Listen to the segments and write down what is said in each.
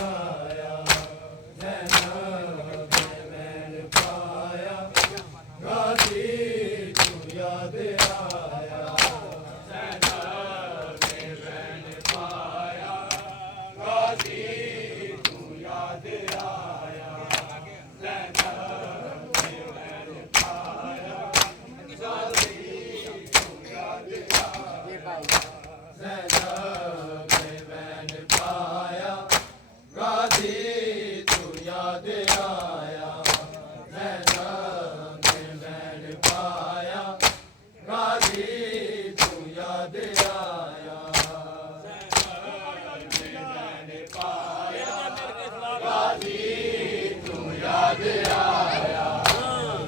आया ज़ैनब मैंने पाया गाजी तू याद आया ज़ैनब मैंने पाया गाजी तू याद आया ज़ैनब मैंने पाया गाजी तू याद आया ज़ैनब मैंने पाया गाजी तू याद आया ज़ैनब मैंने पाया गाजी तू याद आया ज़ैनब मैंने पाया गाजी तू याद आया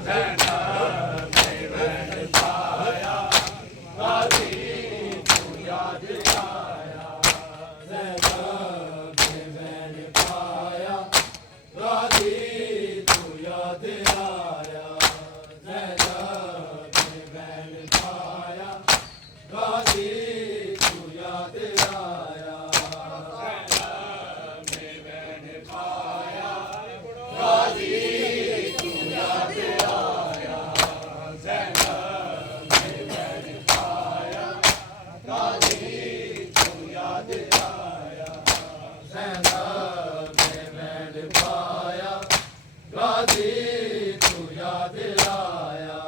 ज़ैनब मैंने पाया गाजी तू याद आया ज़ैनब मैंने पाया गाजी तू याद आया ज़ैनब मैंने पाया गाजी तू याद आया ज़ैनब मैंने पाया गाजी तू याद आया ज़ैनब मैंने पाया गाजी तू याद आया ज़ैनब मैंने पाया गाजी तू याद आया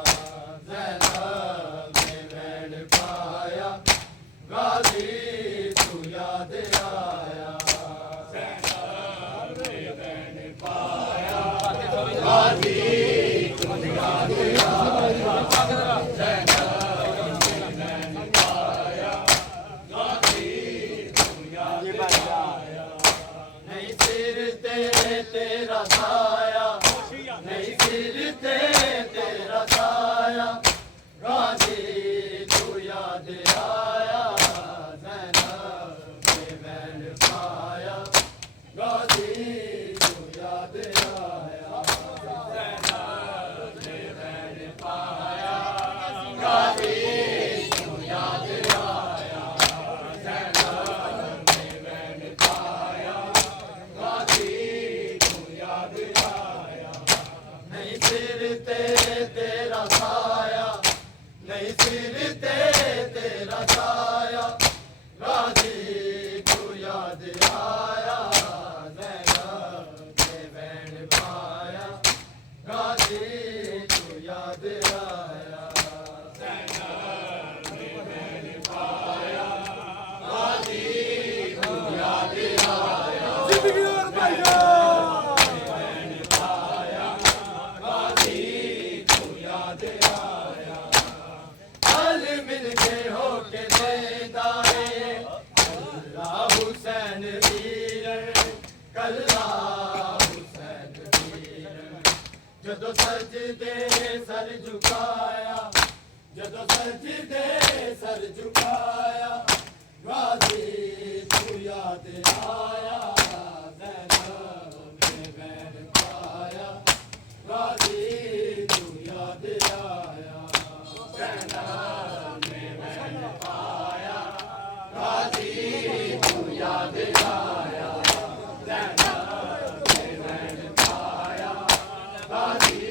ज़ैनब मैंने पाया गाजी तू याद आया ज़ैनब मैंने पाया गाजी तू याद आया ज़ैनब मैंने पाया गाजी तू याद आया नहीं सिर तेरा साया नहीं सिर तेरा साया गाजी तू याद आया ज़ैनब मैंने पाया गाजी तू याद आया ज़ैनब मैंने पाया गाजी तू याद आया ज़ैनब मैंने पाया गाजी तू याद आया नहीं सिर तेरा साया नहीं सिर तेरा साया गाजी तू याद आया ज़ैनब मैंने पाया गाजी तू याद आया ज़ैनब मैंने पाया गाजी तू याद आया ज़िंदगी और मैंने पाया गाजी तू याद आया अल मिल के होके देदारे अल्लाह हुसैन वीर कल्ला हुसैन वीर जदों सजदे सर झुकाया जदों सजदे सर झुकाया गाजी तू याद आया ज़ैनब मैंने पाया गाजी तू याद आया ज़ैनब मैंने पाया गाजी तू याद आया ज़ैनब मैंने पाया गाजी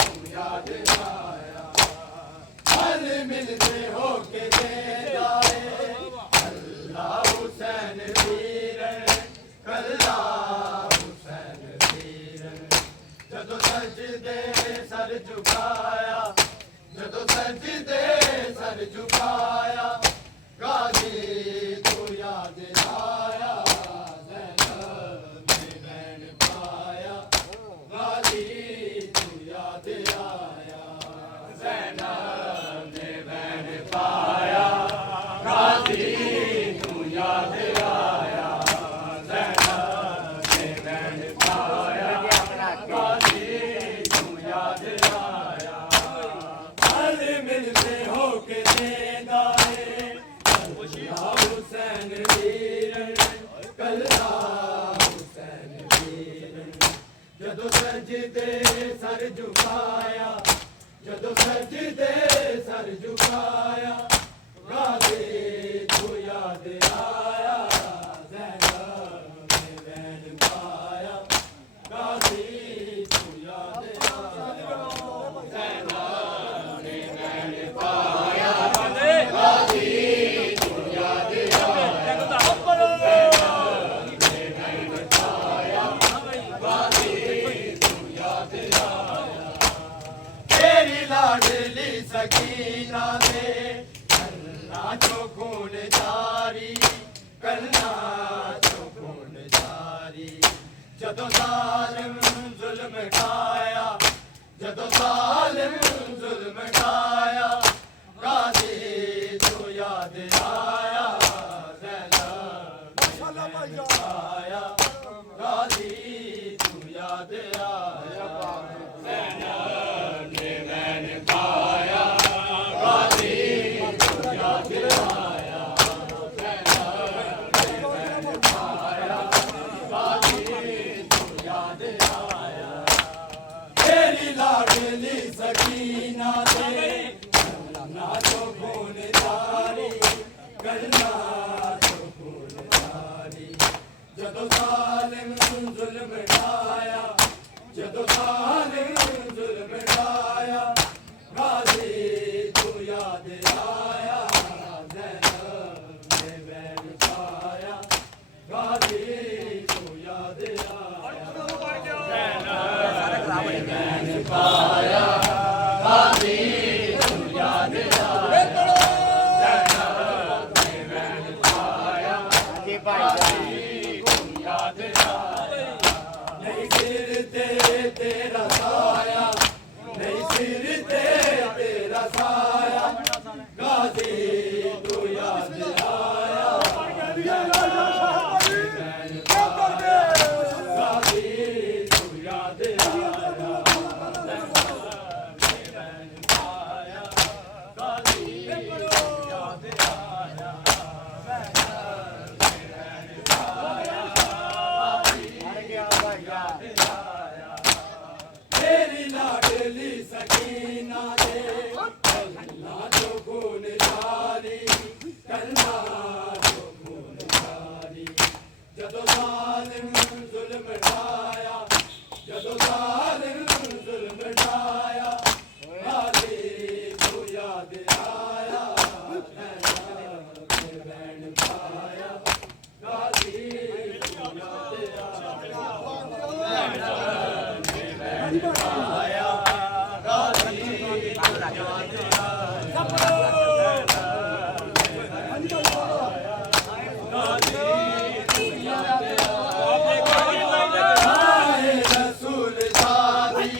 तू याद आया हल मिलते होके देदारे अल्लाह हुसैन वीर कल्ला हुसैन वीर जदों सजदे सर झुकाया जदों सजदे सर झुकाया गाजी तू याद आया ज़ैनब मैंने पाया गाजी तू याद आया ज़ैनब मैंने पाया गाजी तू याद आया ज़ैनब मैंने पाया गाजी तू याद आया हल मिलते होके देदारे अल्लाह हुसैन वीर कल्ला हुसैन वीर जदों सजदे सर झुकाया जदों सजदे सर झुकाया गाजी तू याद आया ज़ैनब मैंने ਸਕੀਨਾ ਦੇ ਕੰਨਾਂ ਚੋਂ ਖੂਨ ਜਾਰੀ ਕੰਨਾਂ ਚੋਂ ਖੂਨ ਜਾਰੀ ਜਦੋਂ ਜ਼ਾਲਿਮ ਜ਼ੁਲਮ ਢਾਇਆ ਜਦੋਂ ਜ਼ਾਲਿਮ ਜ਼ੁਲਮ ਢਾਇਆ ਗਾਜ਼ੀ ਤੂੰ ਯਾਦ ਆਇਆ ਜ਼ੈਨਬ ਆਇਆ ਗਾਜ਼ੀ ਤੂੰ ਯਾਦ ਆਇਆ ਜ਼ੈਨਬ ਨੇ ਮੈਨ ਪਾਇਆ ਗਾਜ਼ੀ ਤੂੰ ਯਾਦ ਆਇਆ ਜ਼ੈਨਬ ਨੇ ਮੈਨ ਪਾਇਆ ਗਾਜ਼ੀ ਤੂੰ ਯਾਦ ਆਇਆ ਤੇਰੀ ਲਾਡਲੀ ਸਕੀਨਾ ਦੇ ਕੰਨਾਂ ਚੋਂ ਖੂਨ ਜਾਰੀ ਕੰਨਾਂ ਚੋਂ ਖੂਨ ਜਾਰੀ ਜਦੋਂ ਜ਼ਾਲਿਮ ਜ਼ੁਲਮ ਢਾਇਆ ਜਦੋਂ ਜ਼ਾਲਿਮ ਜ਼ੁਲਮ ਢਾਇਆ ਗਾਜ਼ੀ ਤੂੰ ਯਾਦ ਆਇਆ ਜ਼ੈਨਬ ਨੇ ਮੈਨ ਪਾਇਆ ਗਾਜ਼ੀ ਤੂੰ ਯਾਦ ਆਇਆ ਜ਼ੈਨਬ ਨੇ ਮੈਨ ਪਾਇਆ ਗਾਜ਼ੀ ਤੂੰ ਯਾਦ ਆਇਆ ਜ਼ੈਨਬ ਨੇ ਮੈਨ ਪਾਇਆ ਗਾਜ਼ੀ ਤੂੰ ਯਾਦ ਆਇਆ ਨਹੀਂ ਸਿਰ ਤੇ ਤੇਰਾ ਸਾਇਆ ਨਹੀਂ ਸਿਰ ਤੇ ਤੇਰਾ ਸਾਇਆ ਗਾਜ਼ੀ ਤੂੰ ਯਾਦ ਆਇਆ ਮੈਨ ਪਾਇਆ ਗਾਜ਼ੀ ਤੂੰ ਯਾਦ ਆਇਆ ਮੈਨ ਪਾਇਆ ਗਾਜ਼ੀ ਤੂੰ ਯਾਦ ਆਇਆ ਤੇਰੀ ਲਾਡਲੀ ਸਕੀਨਾ ਦੇ ਕੰਨਾਂ ਚੋਂ ਖੂਨ ਜਾਰੀ ਕੰਨਾਂ ਚੋਂ ਖੂਨ ਜਾਰੀ ਜਦੋਂ ਜ਼ਾਲਿਮ ਜ਼ੁਲਮ ਢਾਇਆ ਜਦੋਂ ਜ਼ਾਲਿਮ ਜ਼ੁਲਮ ਢਾਇਆ ਗਾਜ਼ੀ ਤੂੰ ਯਾਦ ਆਇਆ ਜ਼ੈਨਬ ਨੇ ਮੈਨ ਪਾਇਆ ਗਾਜ਼ੀ ਤੂੰ ਯਾਦ ਆਇਆ ਗਾਜ਼ੀ ਤੂੰ ਯਾਦ ਆਏ ਰਸੂਲ ਸਾਦੀ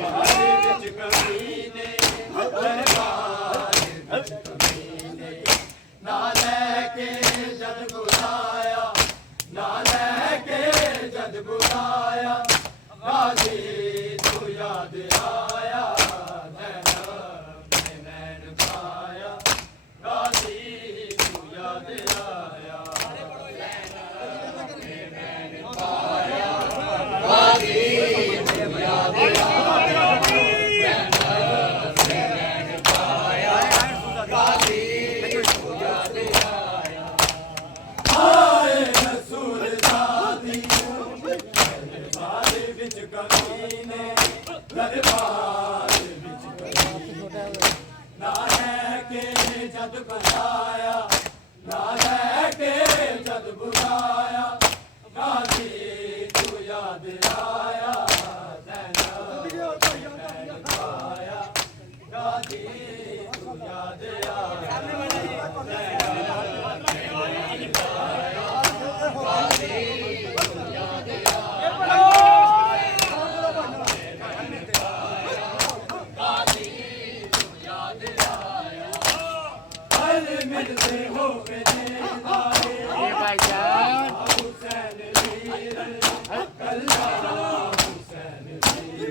ਬਾਰੇ ਵਿੱਚ ਕਮੀਨੇ ਦਰਬਾਰ ਵਿੱਚ ਕਮੀਨੇ ਨਾ ਲੈ ਕੇ ਜਦ ਬੁਲਾਇਆ ਨਾ ਲੈ ਕੇ ਜਦ ਬੁਲਾਇਆ ਗਾਜ਼ੀ ਤੂੰ ਯਾਦ ਆਇਆ ਜ਼ੈਨਬ ਨੇ ਮੈਨ ਪਾਇਆ ਗਾਜ਼ੀ ਤੂੰ ਯਾਦ ਆਇਆ ਜ਼ੈਨਬ ਨੇ ਮੈਨ ਪਾਇਆ ਗਾਜ਼ੀ ਤੂੰ ਯਾਦ ਆਇਆ ਜ਼ੈਨਬ ਨੇ ਮੈਨ ਪਾਇਆ ਗਾਜ਼ੀ ਤੂੰ ਯਾਦ ਆਇਆ ਆਏ ਰਸੂਲ ਸਾਦੀ ਦਰਬਾਰ ਵਿੱਚ ਕਮੀਨੇ ਦਰਬਾਰ ਵਿੱਚ ਕਮੀਨੇ ਨਾ ਲੈ ਕੇ ਜਦ ਬੁਲਾਇਆ ਨਾ ਲੈ ਕੇ ਜਦ ਬੁਲਾਇਆ ਗਾਜ਼ੀ ਤੂੰ ਯਾਦ ਆਇਆ ਜ਼ੈਨਬ ਨੇ ਮੈਨ ਪਾਇਆ ਗਾਜ਼ੀ ਤੂੰ ਯਾਦ ਆਇਆ ਜ਼ੈਨਬ ਨੇ ਮੈਨ ਪਾਇਆ ਗਾਜ਼ੀ ਤੂੰ ਯਾਦ ਮਿਲਦੇ ਹੋਵੇ ये भाईजान ਹੁਸੈਨ ਵੀਰ ਕੱਲਾ ਹੁਸੈਨ ਵੀਰ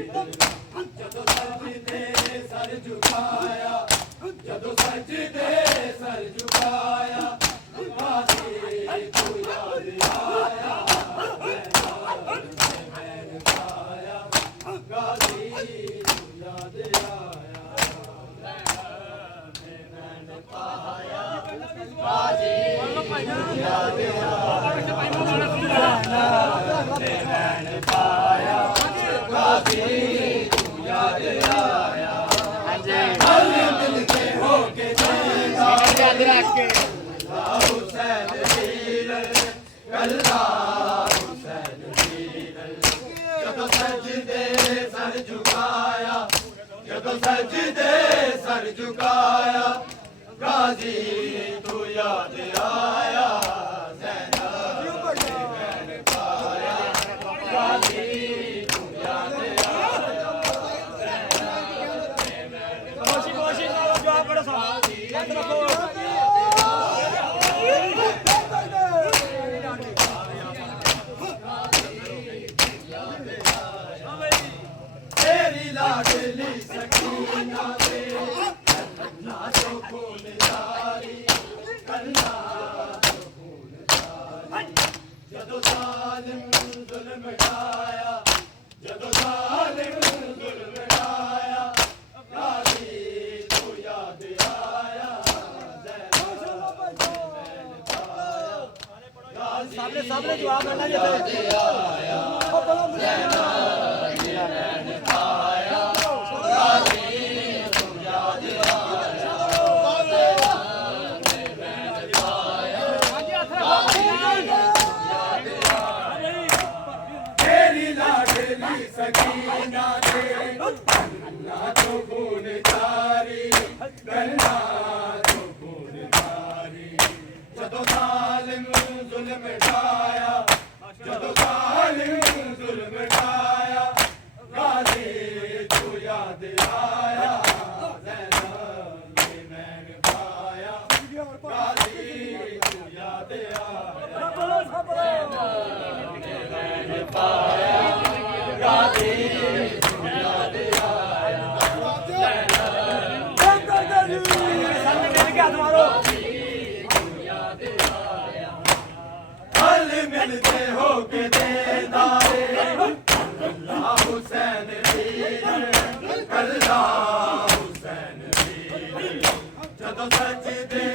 ਜਦੋਂ ਸਜਦੇ ਸਰ ਝੁਕਾਇਆ ਜਦੋਂ ਸਜਦੇ ਸਰ ਝੁਕਾਇਆ ਗਾਜ਼ੀ ਤੂੰ ਯਾਦ ਆਇਆ ਜ਼ੈਨਬ ਨੇ ਮੈਨ ਪਾਇਆ ਗਾਜ਼ੀ ਤੂੰ ਯਾਦ ਆਇਆ ਜ਼ੈਨਬ ਨੇ ਮੈਨ ਪਾਇਆ ਗਾਜ਼ੀ ਯਾਦ ਆਇਆ ਗਾਜ਼ੀ ਤੂੰ ਯਾਦ ਆਇਆ हाँ जी ਜਦੋਂ ਸਜਦੇ ਸਰ ਝੁਕਾਇਆ ਗਾਜ਼ੀ ਤੂੰ ਯਾਦ ਆਇਆ तेरी लाडली सकीना दे कन्ना तो खून जारी कन्ना तो खून जारी जदों ज़ालिम ज़ुल्म ढाया जदों ज़ालिम ज़ुल्म ढाया गाज़ी तू याद आया सामने जवाब देना आया सकीना दे कन्ना तो खून जारी कन्ना तो खून जारी जदों ज़ालिम ज़ुल्म ढाया जदों ज़ालिम ज़ुल्म ढाया गाज़ी तू याद आया ज़ैनब ने मैन पाया गाज़ी तू याद आया ज़ैनब ने मैन पाया गाज़ी तू याद आया हल मिलते हो के देदारे कल्ला हुसैन वीर कल्ला हुसैन वीर जदों सजदे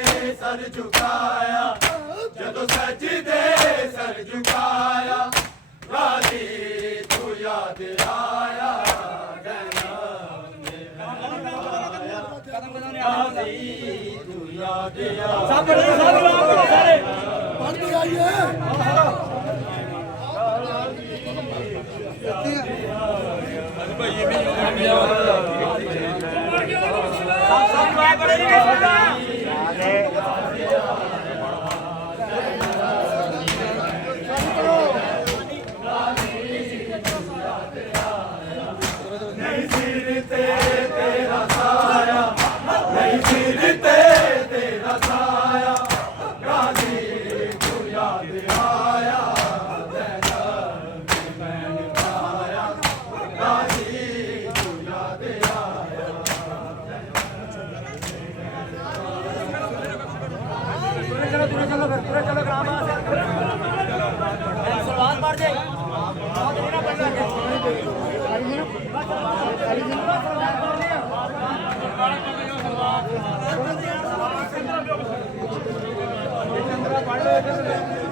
सर झुकाया जदों सजदे सर झुकाया गाज़ी तू याद आया गाज़ी तू याद आया नहीं सिर तेरा साया नहीं सिर तेरा साया गाज़ी तू याद आया ज़ैनब ने मैन पाया गाज़ी तू याद आया सलवार मार जाए पढ़ लो